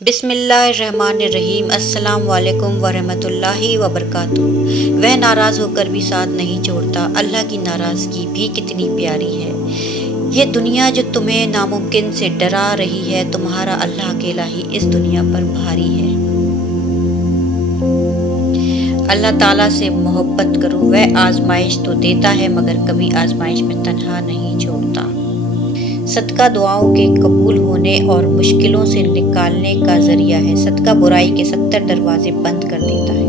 بسم اللہ الرحمن الرحیم۔ السلام علیکم ورحمۃ اللہ وبرکاتہ۔ وہ ناراض ہو کر بھی ساتھ نہیں چھوڑتا، اللہ کی ناراضگی بھی کتنی پیاری ہے۔ یہ دنیا جو تمہیں ناممکن سے ڈرا رہی ہے، تمہارا اللہ اکیلا ہی اس دنیا پر بھاری ہے۔ اللہ تعالیٰ سے محبت کرو، وہ آزمائش تو دیتا ہے مگر کبھی آزمائش میں تنہا نہیں چھوڑتا۔ صدقہ دعاؤں کے قبول ہونے اور مشکلوں سے نکالنے کا ذریعہ ہے۔ صدقہ برائی کے 70 دروازے بند کر دیتا ہے۔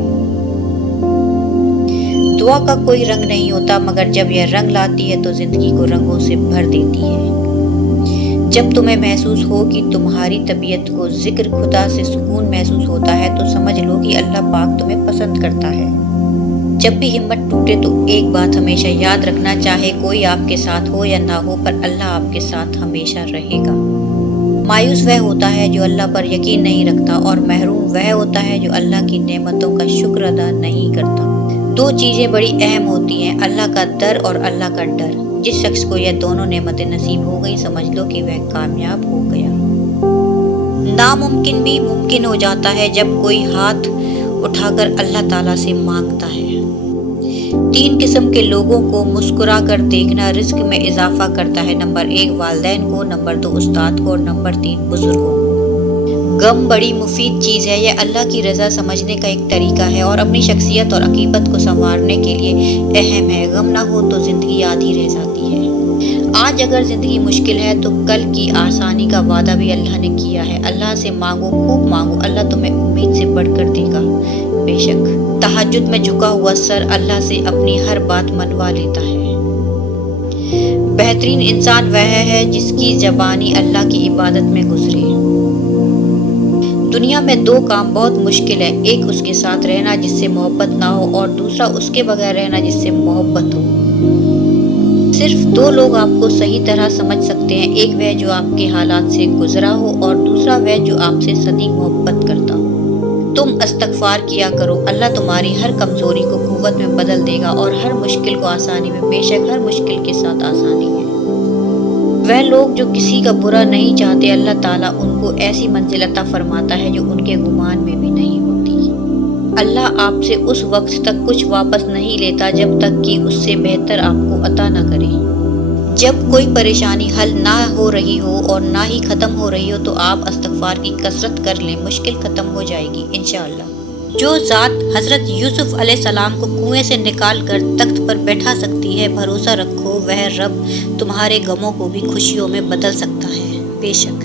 دعا کا کوئی رنگ نہیں ہوتا مگر جب یہ رنگ لاتی ہے تو زندگی کو رنگوں سے بھر دیتی ہے۔ جب تمہیں محسوس ہو کہ تمہاری طبیعت کو ذکر خدا سے سکون محسوس ہوتا ہے تو سمجھ لو کہ اللہ پاک تمہیں پسند کرتا ہے۔ جب بھی ہمت ٹوٹے تو ایک بات ہمیشہ یاد رکھنا، چاہے کوئی آپ کے ساتھ ہو یا نہ ہو پر اللہ آپ کے ساتھ ہمیشہ رہے گا۔ مایوس وہ ہوتا ہے جو اللہ پر یقین نہیں رکھتا، اور محروم وہ ہوتا ہے جو اللہ کی نعمتوں کا شکر ادا نہیں کرتا۔ دو چیزیں بڑی اہم ہوتی ہیں، اللہ کا ڈر اور اللہ کا ڈر۔ جس شخص کو یہ دونوں نعمتیں نصیب ہو گئی، سمجھ لو کہ وہ کامیاب ہو گیا۔ ناممکن بھی ممکن ہو جاتا ہے جب کوئی ہاتھ اٹھا کر اللہ تعالیٰ سے مانگتا ہے۔ 3 قسم کے لوگوں کو مسکرا کر دیکھنا رزق میں اضافہ کرتا ہے۔ نمبر 1 والدین کو، نمبر 2 استاد کو، اور نمبر 3 بزرگوں کو۔ غم بڑی مفید چیز ہے، یہ اللہ کی رضا سمجھنے کا ایک طریقہ ہے اور اپنی شخصیت اور عاقبت کو سنوارنے کے لیے اہم ہے۔ غم نہ ہو تو زندگی آدھی رہ جاتی ہے۔ آج اگر زندگی مشکل ہے تو کل کی آسانی کا وعدہ بھی اللہ نے کیا ہے۔ اللہ سے مانگو، خوب مانگو، اللہ تمہیں امید سے بڑھ کر دے گا۔ بے شک تہجد میں جھکا ہوا سر اللہ سے اپنی ہر بات منوا لیتا ہے۔ بہترین انسان وہ ہے جس کی زبانی اللہ کی عبادت میں گزرے۔ دنیا میں 2 کام بہت مشکل ہیں، ایک اس کے ساتھ رہنا جس سے محبت نہ ہو، اور دوسرا اس کے بغیر رہنا جس سے محبت ہو۔ صرف 2 لوگ آپ کو صحیح طرح سمجھ سکتے ہیں، ایک وہ جو آپ کے حالات سے گزرا ہو اور دوسرا وہ جو آپ سے صدیق محبت کرتا ہو۔ تم استغفار کیا کرو، اللہ تمہاری ہر کمزوری کو قوت میں بدل دے گا اور ہر مشکل کو آسانی میں۔ بے شک ہر مشکل کے ساتھ آسانی ہے۔ وہ لوگ جو کسی کا برا نہیں چاہتے، اللہ تعالیٰ ان کو ایسی منزل عطا فرماتا ہے جو ان کے گمان میں بھی نہیں ہوتی۔ اللہ آپ سے اس وقت تک کچھ واپس نہیں لیتا جب تک کہ اس سے بہتر آپ کو عطا نہ کرے۔ جب کوئی پریشانی حل نہ ہو رہی ہو اور نہ ہی ختم ہو رہی ہو تو آپ استغفار کی کثرت کر لیں، مشکل ختم ہو جائے گی انشاءاللہ۔ جو ذات حضرت یوسف علیہ السلام کو کنویں سے نکال کر تخت پر بیٹھا سکتی ہے، بھروسہ رکھو وہ رب تمہارے غموں کو بھی خوشیوں میں بدل سکتا ہے۔ بے شک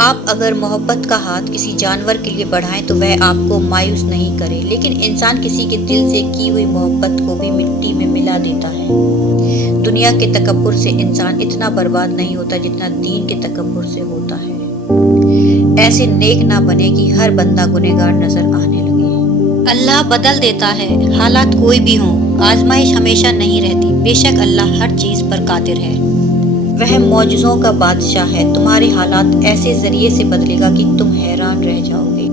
آپ اگر محبت کا ہاتھ کسی جانور کے لیے بڑھائیں تو وہ آپ کو مایوس نہیں کرے، لیکن انسان کسی کے دل سے کی ہوئی محبت کو بھی مٹی میں ملا دیتا ہے۔ دنیا کے تکبر سے انسان اتنا برباد نہیں ہوتا جتنا دین کے تکبر سے ہوتا ہے۔ ایسے نیک نہ بنے کہ ہر بندہ گنہگار نظر آنے لگے۔ اللہ بدل دیتا ہے، حالات کوئی بھی ہوں، آزمائش ہمیشہ نہیں رہتی۔ بے شک اللہ ہر چیز پر قادر ہے، وہ معجزوں کا بادشاہ ہے۔ تمہارے حالات ایسے ذریعے سے بدلے گا کہ تم حیران رہ جاؤ گے۔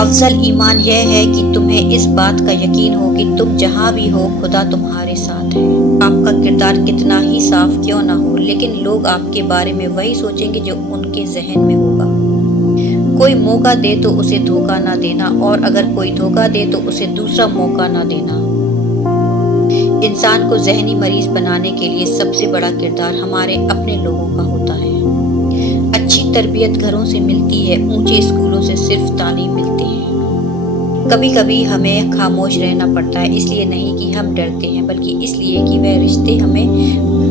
افضل ایمان یہ ہے کہ تمہیں اس بات کا یقین ہو کہ تم جہاں بھی ہو خدا تمہارے ساتھ ہے۔ آپ کا کردار کتنا ہی صاف کیوں نہ ہو، لیکن لوگ آپ کے بارے میں وہی سوچیں گے جو ان کے ذہن میں ہوگا۔ کوئی موقع دے تو اسے دھوکہ نہ دینا، اور اگر کوئی دھوکہ دے تو اسے دوسرا موقع نہ دینا۔ انسان کو ذہنی مریض بنانے کے لیے سب سے بڑا کردار ہمارے اپنے لوگوں کا ہوتا ہے۔ اچھی تربیت گھروں سے ملتی ہے، اونچے اسکولوں سے صرف تعلیم ملتی ہے۔ کبھی کبھی ہمیں خاموش رہنا پڑتا ہے، اس لیے نہیں کہ ہم ڈرتے ہیں بلکہ اس لیے کہ وہ رشتے ہمیں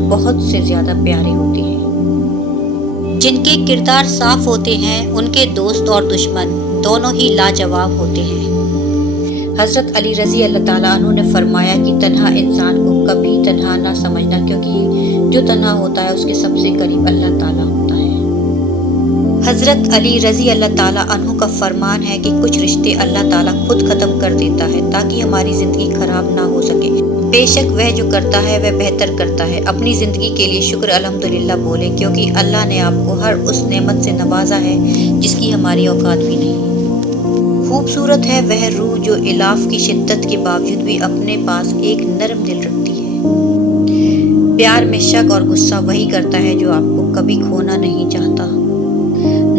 بہت سے زیادہ پیارے ہوتے ہیں۔ جن کے کردار صاف ہوتے ہیں ان کے دوست اور دشمن دونوں ہی لاجواب ہوتے ہیں۔ حضرت علی رضی اللہ تعالیٰ عنہ نے فرمایا کہ تنہا انسان کو کبھی تنہا نہ سمجھنا، کیونکہ جو تنہا ہوتا ہے اس کے سب سے قریب اللہ تعالیٰ ہوتا ہے۔ حضرت علی رضی اللہ تعالیٰ عنہ کا فرمان ہے کہ کچھ رشتے اللہ تعالیٰ خود ختم کر دیتا ہے تاکہ ہماری زندگی خراب نہ ہو سکے۔ بے شک وہ جو کرتا ہے وہ بہتر کرتا ہے۔ اپنی زندگی کے لیے شکر الحمدللہ بولے، کیونکہ اللہ نے آپ کو ہر اس نعمت سے نوازا ہے جس کی ہماری اوقات بھی نہیں۔ خوبصورت ہے وہ روح جو الاف کی شدت کے باوجود بھی اپنے پاس ایک نرم دل رکھتی ہے۔ پیار میں شک اور غصہ وہی کرتا ہے جو آپ کو کبھی کھونا نہیں چاہتا۔